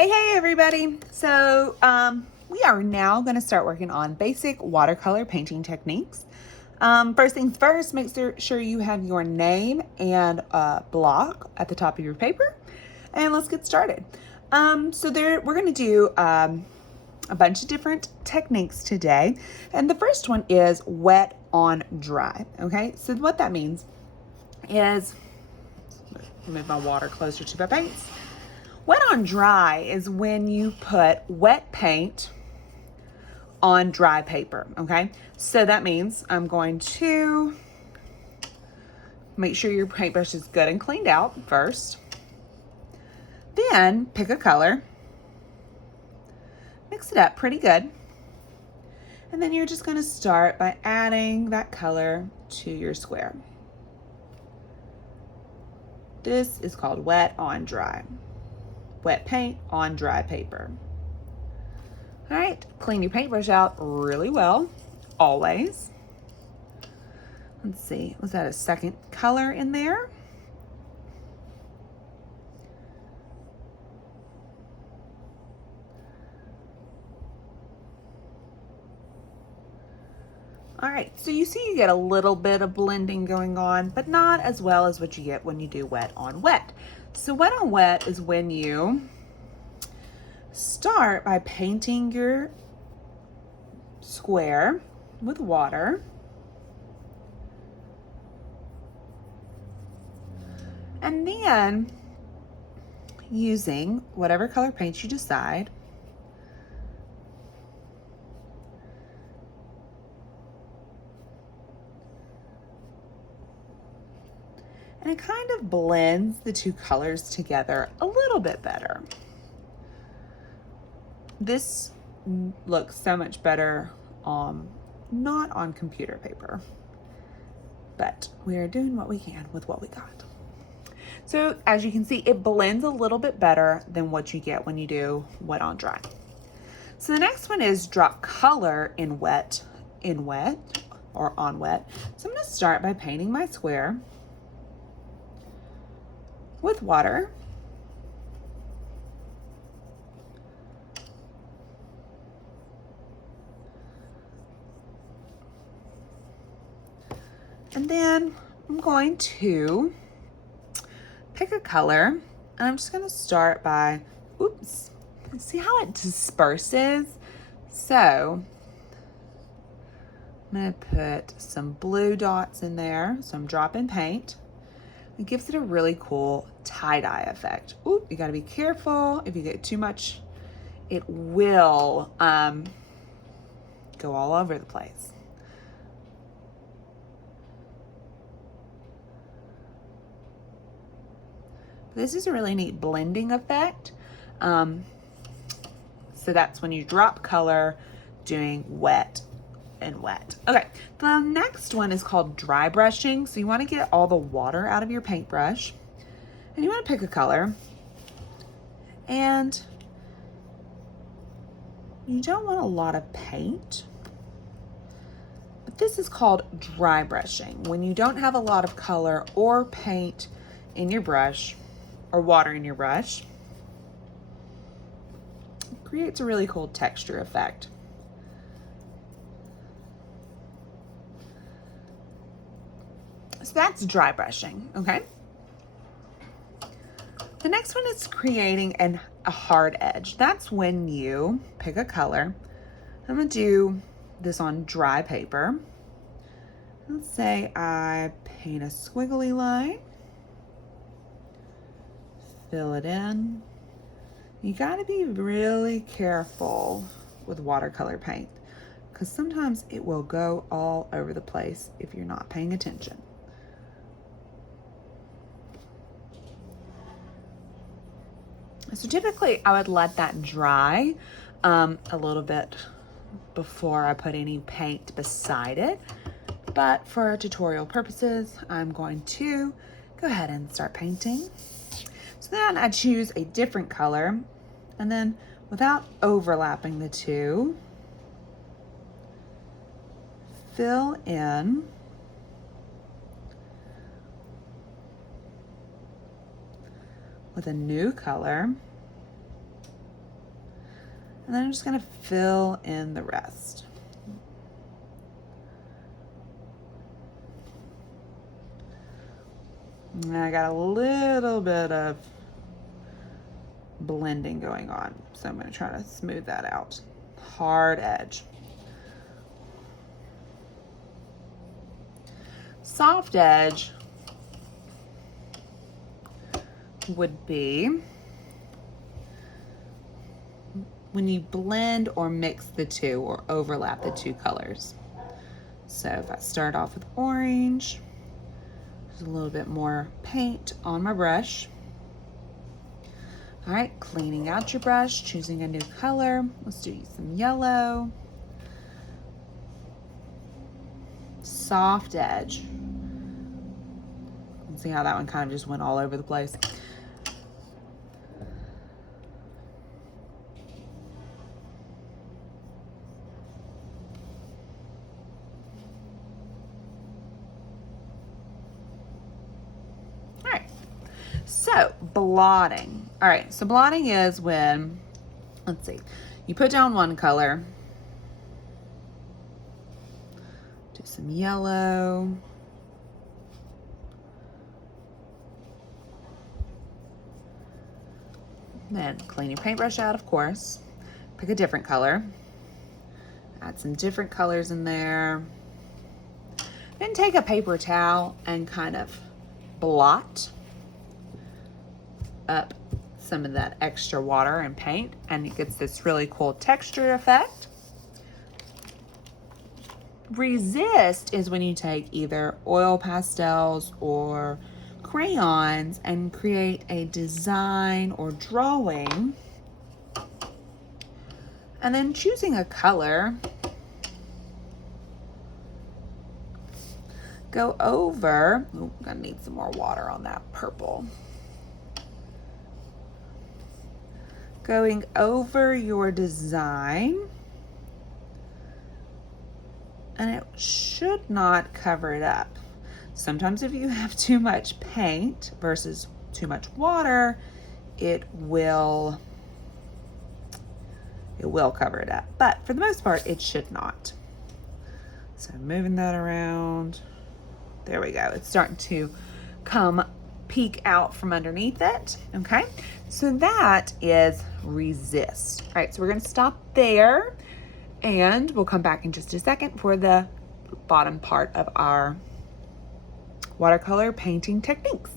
Hey everybody. We are now going to start working on basic watercolor painting techniques. First things first, make sure you have your name and block at the top of your paper. And let's get started. We're going to do a bunch of different techniques today. And the first one is wet on dry. Okay, so what that means is, move my water closer to my paints. Wet on dry is when you put wet paint on dry paper, okay? So that means I'm going to make sure your paintbrush is good and cleaned out first. Then pick a color, mix it up pretty good. And then you're just gonna start by adding that color to your square. This is called wet on dry. Wet paint on dry paper. All right, clean your paintbrush out really well, always. Let's see, was that a second color in there? All right, so you see you get a little bit of blending going on, but not as well as what you get when you do wet on wet. So wet on wet is when you start by painting your square with water. And then using whatever color paint you decide, and it kind of blends the two colors together a little bit better. This looks so much better not on computer paper, but we are doing what we can with what we got. So as you can see, it blends a little bit better than what you get when you do wet on dry. So the next one is drop color in wet or on wet. So I'm gonna start by painting my square with water. And then I'm going to pick a color, and I'm just gonna start by, see how it disperses? So I'm gonna put some blue dots in there. So I'm dropping paint. It gives it a really cool tie-dye effect. You gotta be careful. If you get too much, it will go all over the place. This is a really neat blending effect. So that's when you drop color doing wet and wet. Okay, the next one is called dry brushing. So you want to get all the water out of your paintbrush, and you want to pick a color, and you don't want a lot of paint, but this is called dry brushing. When you don't have a lot of color or paint in your brush, or water in your brush, it creates a really cool texture effect. So that's dry brushing, okay? The next one is creating a hard edge. That's when you pick a color. I'm gonna do this on dry paper. Let's say I paint a squiggly line. Fill it in. You gotta be really careful with watercolor paint, because sometimes it will go all over the place if you're not paying attention. So typically I would let that dry a little bit before I put any paint beside it. But for tutorial purposes, I'm going to go ahead and start painting. So then I choose a different color, and then without overlapping the two, fill in with a new color And then I'm just gonna fill in the rest. And I got a little bit of blending going on, so I'm gonna try to smooth that out. Hard edge. Soft edge would be when you blend or mix the two or overlap the two colors. So if I start off with orange, there's a little bit more paint on my brush. All right, cleaning out your brush, choosing a new color. Let's do some yellow. Soft edge. See how that one kind of just went all over the place. All right, so blotting. All right, so blotting is when, let's see, you put down one color, do some yellow, then clean your paintbrush out, of course, pick a different color, add some different colors in there, then take a paper towel and kind of blot up some of that extra water and paint, and it gets this really cool texture effect. Resist is when you take either oil pastels or crayons and create a design or drawing, and then choosing a color, go over, I'm gonna need some more water on that purple. Going over your design, and it should not cover it up. Sometimes if you have too much paint versus too much water, it will cover it up. But for the most part, it should not. So moving that around. There we go. It's starting to peek out from underneath it. Okay, so that is resist. All right, so we're gonna stop there, and we'll come back in just a second for the bottom part of our watercolor painting techniques.